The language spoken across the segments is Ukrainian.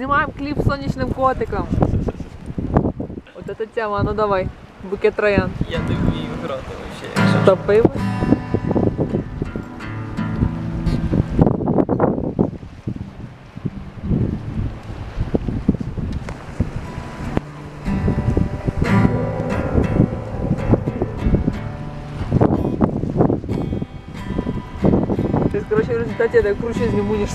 Знімаємо кліп сонячним котиком. От це тема, ну давай. Букет троян. Я не вмію грати взагалі. Топив. Короче, в результате я так круче зніму, ніж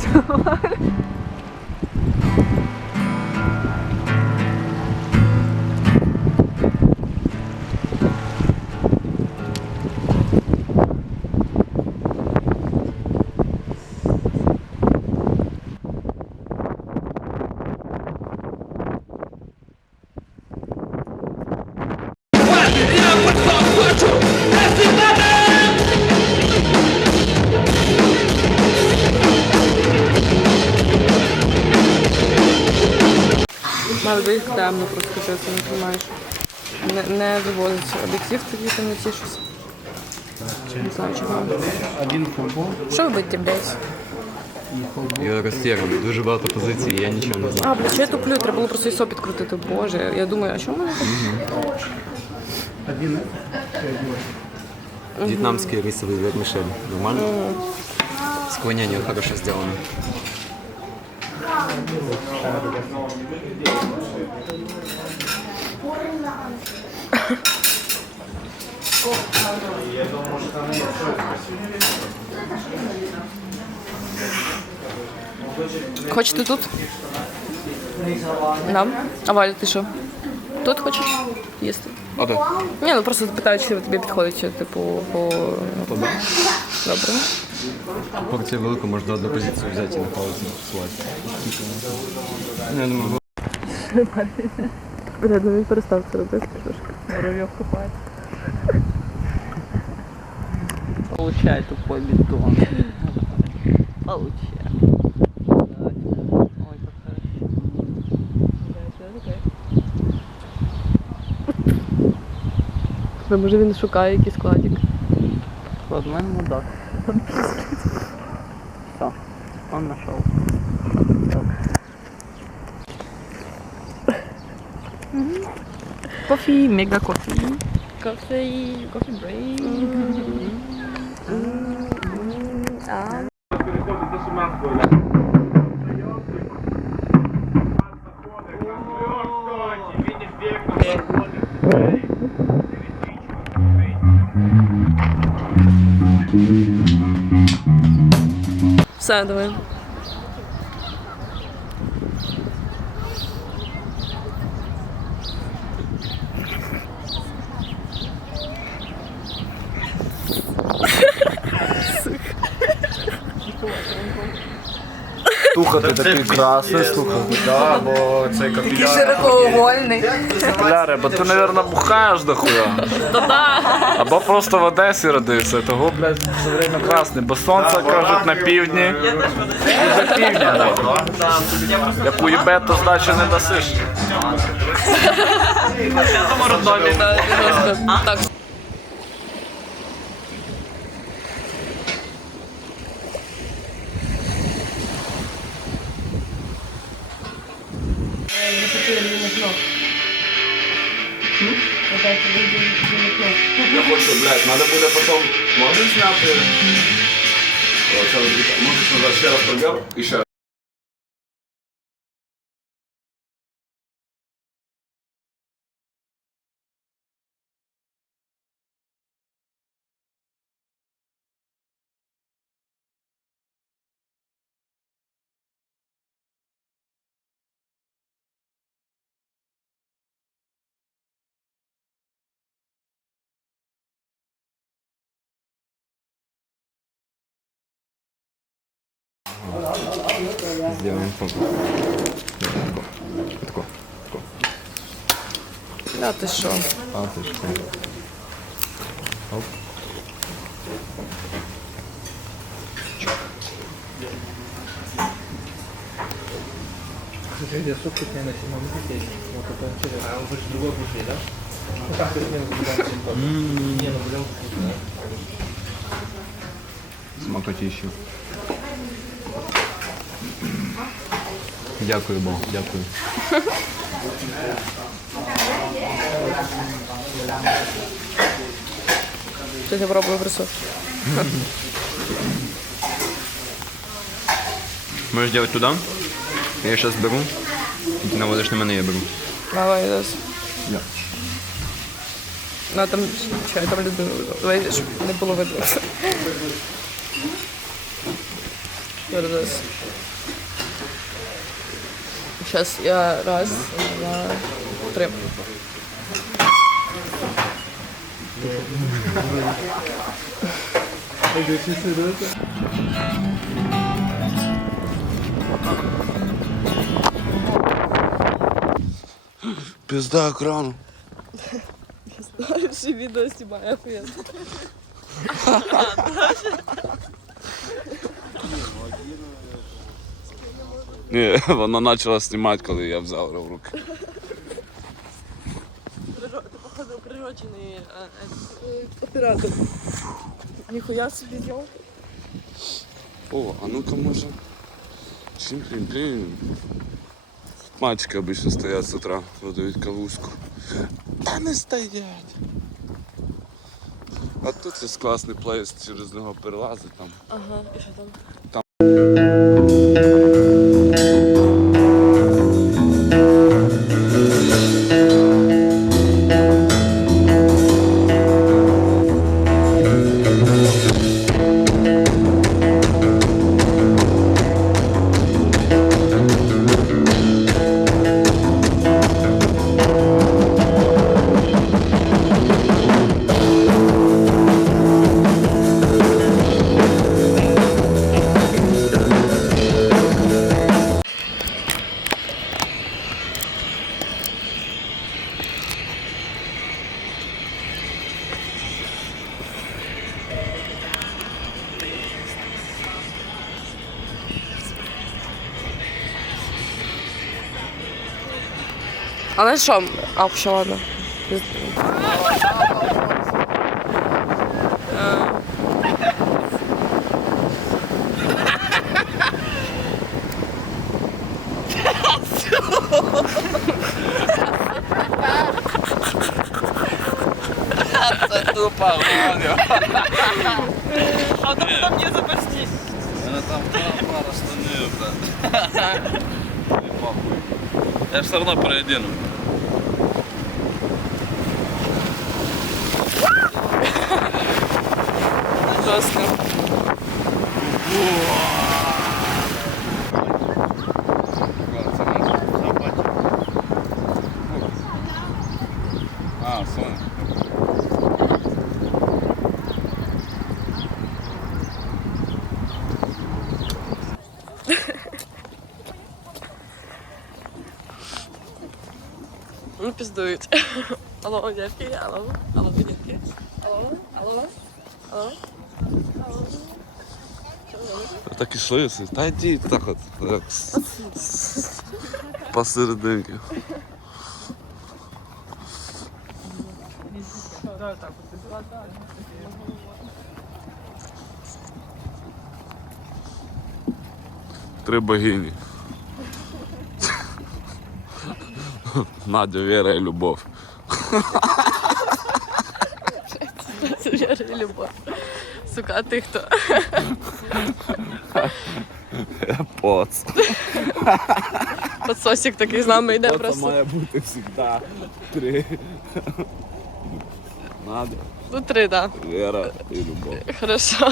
сама. Молодий темно просто капець, не тримаєш. Не, не вивозить об'єктив такий там не щось. Не знаю чого. Один футбол Що ви будете, блядь? Я розтеряний, дуже багато позицій, я нічого не знаю. А, що я туплю? Треба було просто ІСО підкрутити. Боже, я думаю, а що в мене так? Один Вьетнамский рисовый вермишель. Нормально? Склонение хорошо сделано. Хочете тут? Да. А Валя, ти що? Тут хочеш їсти? А, да. Ні, ну просто питаю, чи тобі підходить, чи типу по. Добре. Порція велика, можна одну позицію взяти і на паузу слати. Ну, Я думаю, ну він перестав це робити трошки. Воробйов купає. Получай тупой бетон. Получай. Ну, Може він шукає якийсь складик. Складной мудак. So, on the show. Coffee, mega coffee. Coffee, coffee break. Mm. Mm. Mm. mm. mm. mm. A. Туха, ти такий красний, слухай. Да, бо цей капіляр. Широкоугольний. Капіляри, бо ти, мабуть, бухаєш до хуя. Або просто в Одесі родився, того, блядь, все время красний, бо сонце, кажуть, на півдні. І за півдня, нахуй. Як уїбе, то здачі не дасиш. Так. Я хочу, блядь, надо буде потім, можеш зняти? Можеш назад ще раз пробіг і ще раз. Сделаем фото. Тако. Да, ти що? А, ти хуй. Оп. Я сутки не на седьмом месте. Вот это интересно. А вы же другой пришли, да? Ну как ты смену Не, ну блин, Смотрите еще. Дякую Богу, дякую. Сейчас я пробую брусок. Можеш делать туда? Я сейчас беру. І ти наводиш на мене, я беру. Давай зараз. Да. Ну, там чай, там людину. Давай, щоб не було видно. Зараз. Зараз я раз, два, три. Пизда экрану. Ще відео знімає охуєнно. Ні, вона почала знімати, коли я взяв в руки. Ти, походу, прирочений оператор. Ніхуя собі зйомки. О, а ну-ка може. Чим блін, блін. Мальчики обычно стоять з утра, видають кавузку. Та не стоять. А тут є класний плейс, через нього перелазить там. Ага, і що там? там? Але що? А, що ладно. Це тупо, Ваня. А там там не запастись. Она там пара штаны, брат. Похуй. Я ж все равно проедену. Жорстко. А, Соня. Ну, пиздують. Алло, дядьки, алло, алло, дядьки. Алло, алло, алло. Так і йшли, та йди так от. Так, посерединки. Три богині. Надя, Вера і Любов. Це віра і любов. Сука, а ти хто? Поц. Подсосик такий з нами йде просто. має бути завжди три. Надо. Ну, три, так. Вера і Любов. Хорошо.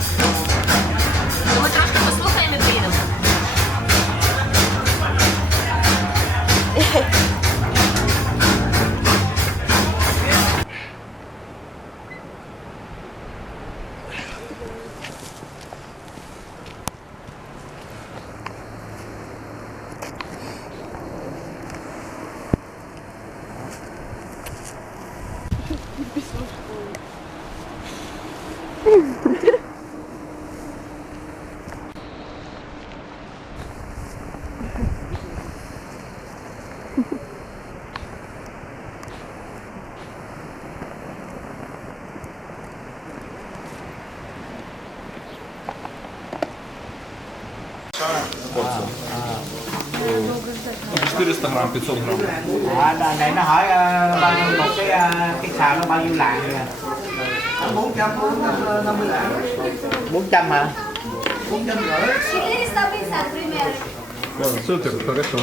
Порція. Ну, 400 грам, 500 грам. À, đợt này nó hỏi ờ, bao nhiêu một cái ờ, cái xào nó bao nhiêu lạng kìa? 400 hả? Супер, хорошо.